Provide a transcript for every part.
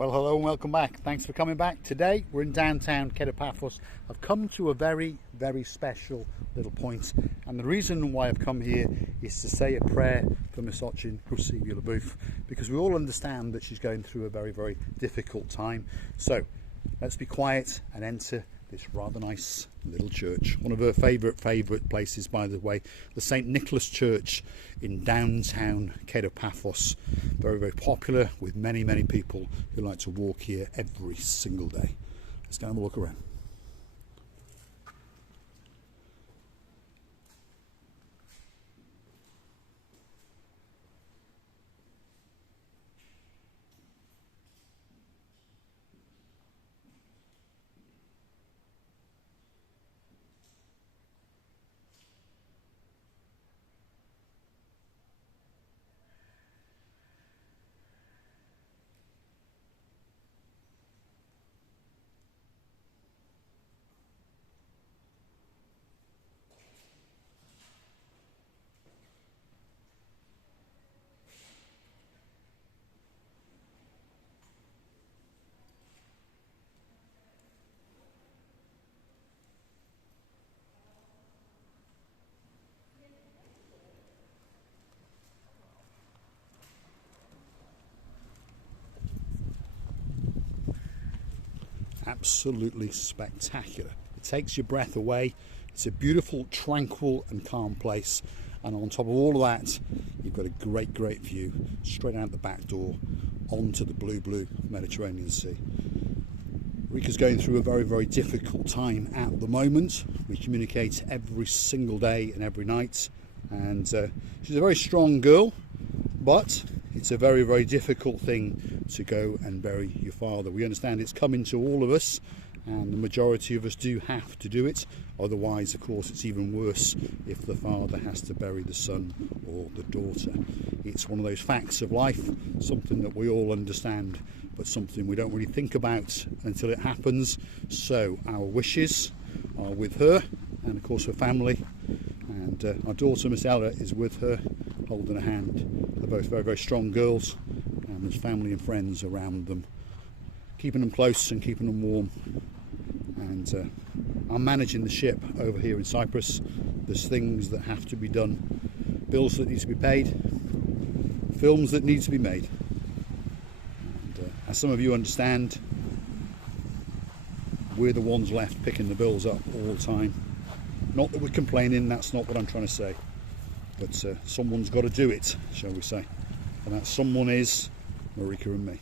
Well, hello and welcome back. Thanks for coming back. Today we're in downtown Paphos. I've come to a very special little point, and the reason why I've come here is to say a prayer for Miss Marika, because we all understand that she's going through a very difficult time. So let's be quiet and enter this rather nice little church. One of her favourite places, by the way, the St. Nicholas Church in downtown Paphos. Very popular with many people who like to walk here every single day. Let's go and have a look around. Absolutely spectacular. It takes your breath away. It's a beautiful, tranquil and calm place, and on top of all of that you've got a great view straight out the back door onto the blue Mediterranean Sea. Marika's going through a very difficult time at the moment. We communicate every single day and every night, and she's a very strong girl, but it's a very difficult thing to go and bury your father. We understand it's coming to all of us, and the majority of us do have to do it. Otherwise, of course, it's even worse if the father has to bury the son or the daughter. It's one of those facts of life, something that we all understand, but something we don't really think about until it happens. So our wishes are with her and of course her family, and our daughter Miss Ella is with her, holding a hand. They're both very strong girls, and there's family and friends around them, keeping them close and keeping them warm. And I'm managing the ship over here in Cyprus. There's things that have to be done, bills that need to be paid, films that need to be made. And as some of you understand, we're the ones left picking the bills up all the time. Not that we're complaining, that's not what I'm trying to say. But someone's got to do it, shall we say. And that someone is Marika and me.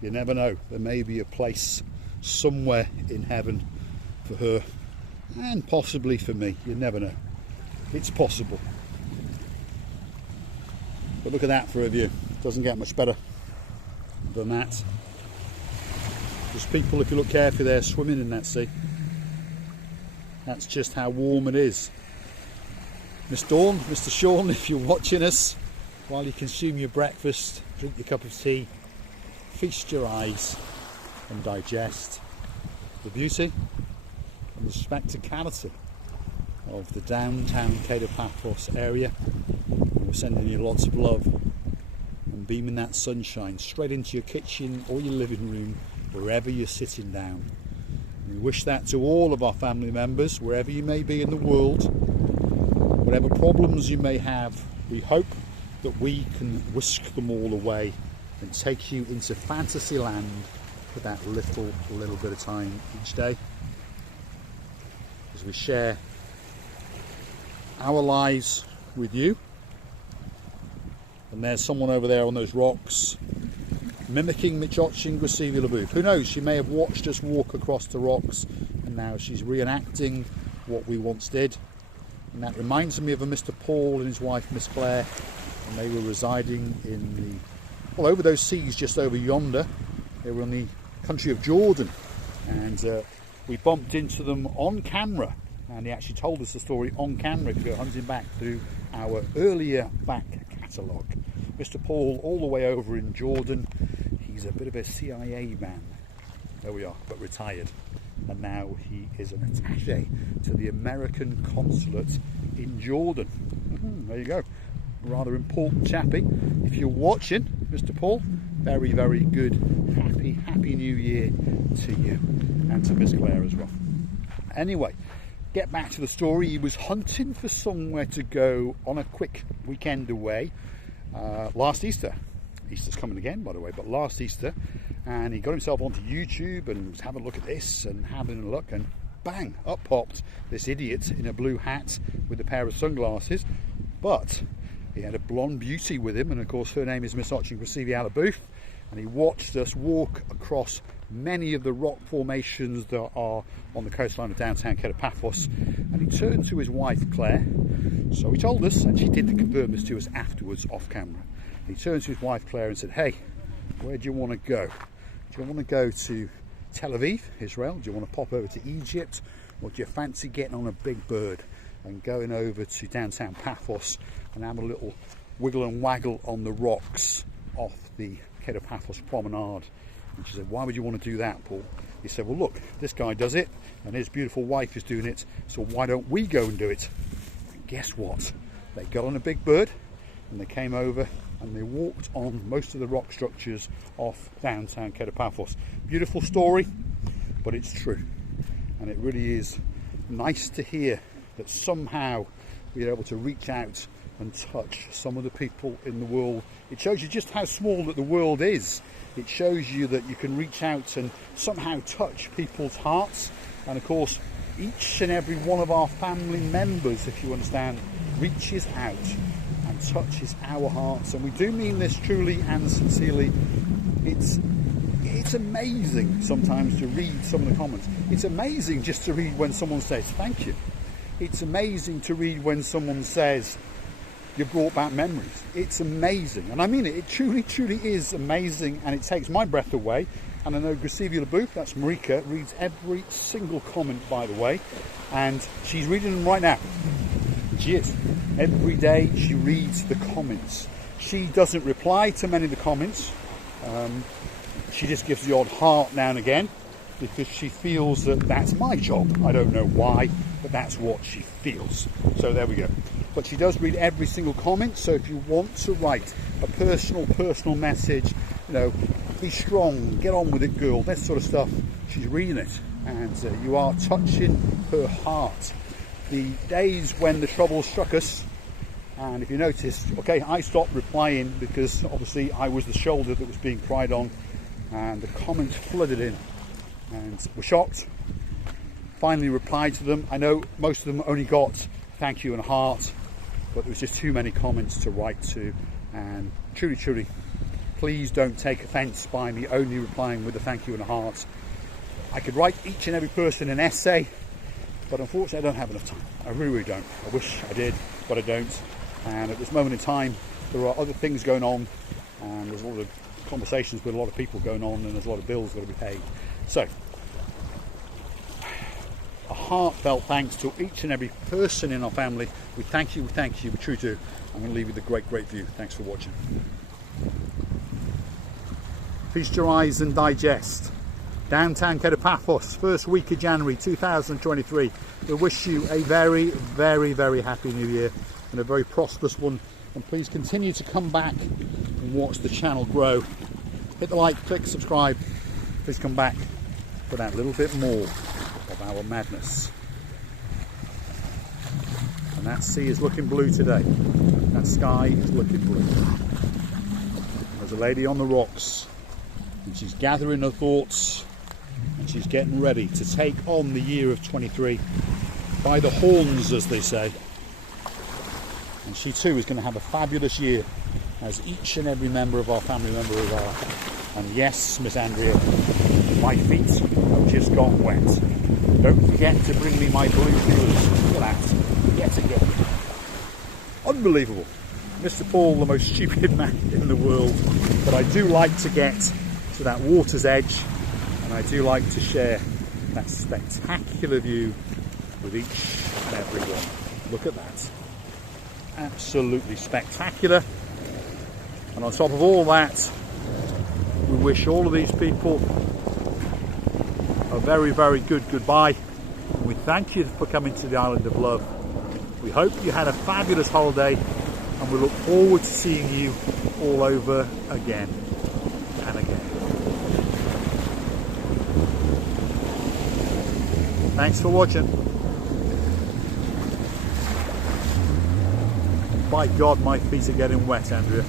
You never know, there may be a place somewhere in heaven for her, and possibly for me. You never know. It's possible. But look at that for a view. Doesn't get much better than that. There's people, if you look carefully there, swimming in that sea. That's just how warm it is. Miss Dawn, Mr. Sean, if you're watching us, while you consume your breakfast, drink your cup of tea, feast your eyes and digest the beauty and the spectacality of the downtown Paphos area. We're sending you lots of love and beaming that sunshine straight into your kitchen or your living room, wherever you're sitting down. We wish that to all of our family members, wherever you may be in the world, whatever problems you may have. We hope that we can whisk them all away and take you into fantasy land for that little bit of time each day, as we share our lives with you. And there's someone over there on those rocks mimicking Who knows, she may have watched us walk across the rocks and now she's reenacting what we once did. And that reminds me of a Mr. Paul and his wife Miss Claire, and they were residing in over those seas just over yonder. They were in the country of Jordan, and we bumped into them on camera, and he actually told us the story on camera if you go hunting back through our earlier back catalogue. Mr. Paul, all the way over in Jordan. He's a bit of a CIA man, there we are, but retired, and now he is an attaché to the American consulate in Jordan. There you go. rather important chappie. If you're watching, Mr. Paul, very, very good, happy New Year to you and to Miss Claire as well. Anyway, get back to the story. He was hunting for somewhere to go on a quick weekend away last Easter. Easter's coming again, by the way, but last Easter, and he got himself onto YouTube and was having a look at this and having a look, and bang, up popped this idiot in a blue hat with a pair of sunglasses. But he had a blonde beauty with him, and of course her name is Miss Paphos, and he watched us walk across many of the rock formations that are on the coastline of downtown Paphos, and he turned to his wife Claire. So he told us, and she did confirm this to us afterwards off camera. He turned to his wife Claire and said, "Hey, where do you want to go? Do you want to go to Tel Aviv, Israel? Do you want to pop over to Egypt? Or do you fancy getting on a big bird and going over to downtown Paphos and have a little wiggle and waggle on the rocks off the Paphos promenade?" And she said, "Why would you want to do that, Paul?" He said, "Well, look, this guy does it and his beautiful wife is doing it, so why don't we go and do it?" And guess what? They got on a big bird and they came over and they walked on most of the rock structures off downtown Paphos. Beautiful story, but it's true. And it really is nice to hear that somehow we're able to reach out and touch some of the people in the world. It shows you just how small that the world is. It shows you that you can reach out and somehow touch people's hearts. And of course, each and every one of our family members, if you understand, reaches out and touches our hearts. And we do mean this truly and sincerely. It's amazing sometimes to read some of the comments. It's amazing just to read when someone says thank you. It's amazing to read when someone says you brought back memories. It's amazing, and I mean it. It truly is amazing, and it takes my breath away. And I know Gracevia Laboof, that's Marika, reads every single comment, by the way, and she's reading them right now. She is. Every day she reads the comments. She doesn't reply to many of the comments. She just gives the odd heart now and again because she feels that that's my job. I don't know why, but that's what she feels. So there we go. But she does read every single comment. So if you want to write a personal message, you know, be strong, get on with it, girl, that sort of stuff, she's reading it, and you are touching her heart. The days when the trouble struck us, and if you noticed, okay, I stopped replying because obviously I was the shoulder that was being cried on, and the comments flooded in, and we're shocked. Finally replied to them. I know most of them only got thank you and a heart, but there was just too many comments to write to, and truly, please don't take offence by me only replying with a thank you and a heart. I could write each and every person an essay, but unfortunately I don't have enough time. I really don't. I wish I did, but I don't. And at this moment in time, there are other things going on, and there's a lot of conversations with a lot of people going on, and there's a lot of bills got to be paid. So, a heartfelt thanks to each and every person in our family. We thank you, we truly do. I'm going to leave you with a great view. Thanks for watching. Feast your eyes and digest. Downtown Paphos, first week of January 2023. We wish you a very happy new year and a very prosperous one. And please continue to come back and watch the channel grow. Hit the like, click subscribe. Please come back for that little bit more of our madness. And that sea is looking blue today. That sky is looking blue. There's a lady on the rocks, and she's gathering her thoughts, and she's getting ready to take on the year of 23 by the horns, as they say. And she too is going to have a fabulous year, as each and every member of our family members are. And yes, Miss Andrea, my feet have just gone wet. Don't forget to bring me my blue feelers. Look at that, yet again. Unbelievable. Mr. Paul, the most stupid man in the world, but I do like to get to that water's edge, and I do like to share that spectacular view with each and every one. Look at that. Absolutely spectacular. And on top of all that, we wish all of these people a very good goodbye. We thank you for coming to the Island of Love. We hope you had a fabulous holiday, and we look forward to seeing you all over again and again. Thanks for watching. By God, my feet are getting wet, Andrea.